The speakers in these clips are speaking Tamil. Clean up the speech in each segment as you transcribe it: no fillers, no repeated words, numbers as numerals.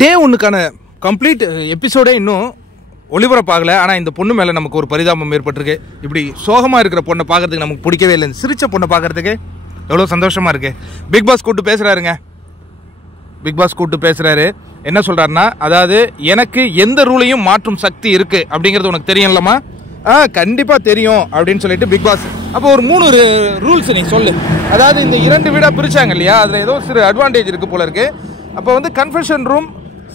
டே ஒன்றுக்கான கம்ப்ளீட் எபிசோடே இன்னும் ஒளிபரப்பாகலை. ஆனால் இந்த பொண்ணு மேலே நமக்கு ஒரு பரிதாபம் ஏற்பட்டிருக்கு. இப்படி சோகமாக இருக்கிற பொண்ணை பார்க்கறதுக்கு நமக்கு பிடிக்கவே இல்லை. இந்த சிரிச்ச பொண்ணை பார்க்கறதுக்கு எவ்வளோ சந்தோஷமாக இருக்குது. பிக் பாஸ் கூப்பிட்டு பேசுகிறாருங்க. பிக் பாஸ் கூப்பிட்டு பேசுகிறாரு. என்ன சொல்கிறாருன்னா, அதாவது எனக்கு எந்த ரூலையும் மாற்றும் சக்தி இருக்குது அப்படிங்கிறது உனக்கு தெரியும்லம்மா? கண்டிப்பாக தெரியும் அப்படின்னு சொல்லிட்டு பிக் பாஸ் அப்போ ஒரு 3 ரூல்ஸ் நீ சொல்லு. அதாவது இந்த 2 வீடாக பிரித்தாங்க இல்லையா, அதில் ஏதோ சிறு அட்வான்டேஜ் இருக்குது போல இருக்குது. அப்போ வந்து கன்ஃபெஷன் ரூம்,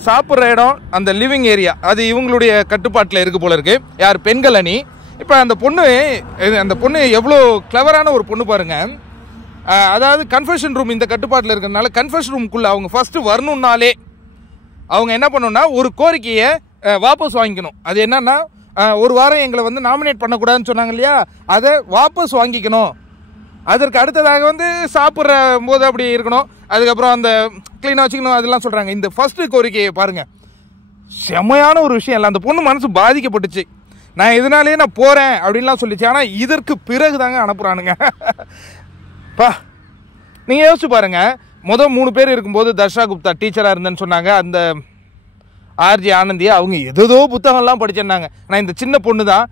சாப்பிட்ற இடம், அந்த லிவிங் ஏரியா அது இவங்களுடைய கட்டுப்பாட்டில் இருக்குது போல இருக்குது. யார்? பெண்கள் அணி. இப்போ அந்த பொண்ணு எவ்வளோ கிளவரான ஒரு பொண்ணு பாருங்க. அதாவது கன்ஃபெஷன் ரூம் இந்த கட்டுப்பாட்டில் இருக்கிறதுனால கன்ஃபெஷன் ரூம்குள்ளே அவங்க ஃபஸ்ட்டு வரணுன்னாலே அவங்க என்ன பண்ணணும்னா ஒரு கோரிக்கையை வாபஸ் வாங்கிக்கணும். அது என்னன்னா, ஒரு வாரம் எங்களை வந்து நாமினேட் பண்ணக்கூடாதுன்னு சொன்னாங்க இல்லையா, அதை வாபஸ் வாங்கிக்கணும். அதற்கு அடுத்ததாக வந்து சாப்பிட்ற போது அப்படி இருக்கணும். அதுக்கப்புறம் அந்த க்ளீனாக வச்சுக்கணும், அதெல்லாம் சொல்கிறாங்க. இந்த ஃபஸ்ட்டு கோரிக்கையை பாருங்கள், செம்மையான ஒரு விஷயம் இல்லை. அந்த பொண்ணு மனசு பாதிக்கப்பட்டுச்சு. நான் இதனாலேயே நான் போகிறேன் அப்படின்லாம் சொல்லிச்சு. ஆனால் இதற்கு பிறகு தாங்க அனுப்புகிறானுங்க. நீங்கள் யோசிச்சு பாருங்கள். 3 பேர் இருக்கும்போது தர்ஷா குப்தா டீச்சராக இருந்தேன்னு சொன்னாங்க. அந்த ஆர்ஜி ஆனந்தியா அவங்க ஏதோ புத்தகம்லாம் படிச்சிருந்தாங்க. ஆனால் இந்த சின்ன பொண்ணு தான்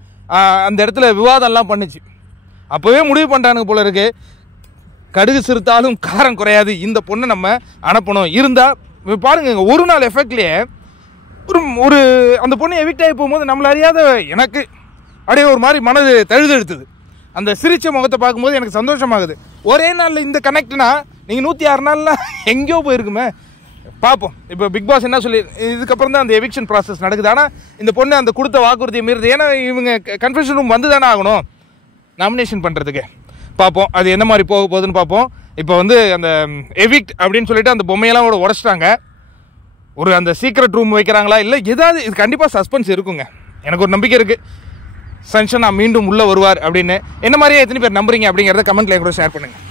அந்த இடத்துல விவாதம்லாம் பண்ணுச்சு. அப்போவே முடிவு பண்ணிட்டானுங்க போல இருக்கு, கடுகு சிறுத்தாலும் காரம் குறையாது, இந்த பொண்ணை நம்ம அனுப்பணும். இருந்தால் பாருங்க, ஒரு நாள் எஃபெக்ட்லேயே ஒரு அந்த பொண்ணு எவிக்ட் ஆகி போகும்போது நம்மள அறியாத எனக்கு அப்படியே ஒரு மாதிரி மனது தழுதெடுத்துது. அந்த சிரிச்ச முகத்தை பார்க்கும்போது எனக்கு சந்தோஷமாகுது. ஒரே நாளில் இந்த கனெக்ட்னா நீங்கள் 106 நாள்லாம் எங்கேயோ போயிருக்குமே. பார்ப்போம் இப்போ பிக் பாஸ் என்ன சொல்லி. இதுக்கப்புறம் தான் அந்த எவிக்ஷன் ப்ராசஸ் நடக்குது. ஆனால் இந்த பொண்ணு அந்த கொடுத்த வாக்குறுதியை மீறுது. ஏன்னா இவங்க கன்ஃபெஷன் ரூம் வந்து தானே ஆகணும் நாமினேஷன் பண்ணுறதுக்கு. பார்ப்போம் அது என்ன மாதிரி போக போகுதுன்னு பார்ப்போம். இப்போ வந்து அந்த எவிக்ட் அப்படின்னு சொல்லிட்டு அந்த பொம்மையெல்லாம் உடச்சிட்டாங்க. ஒரு அந்த சீக்ரெட் ரூம் வைக்கிறாங்களா இல்லை ஏதாவது, இது கண்டிப்பாக சஸ்பென்ஸ் இருக்குங்க. எனக்கு ஒரு நம்பிக்கை இருக்குது, சன்ஷனா மீண்டும் உள்ளே வருவார் அப்படின்னு. என்ன மாதிரியே எத்தனை பேர் நம்புறீங்க அப்படிங்கிறத கமெண்ட்ல கூட ஷேர் பண்ணுங்கள்.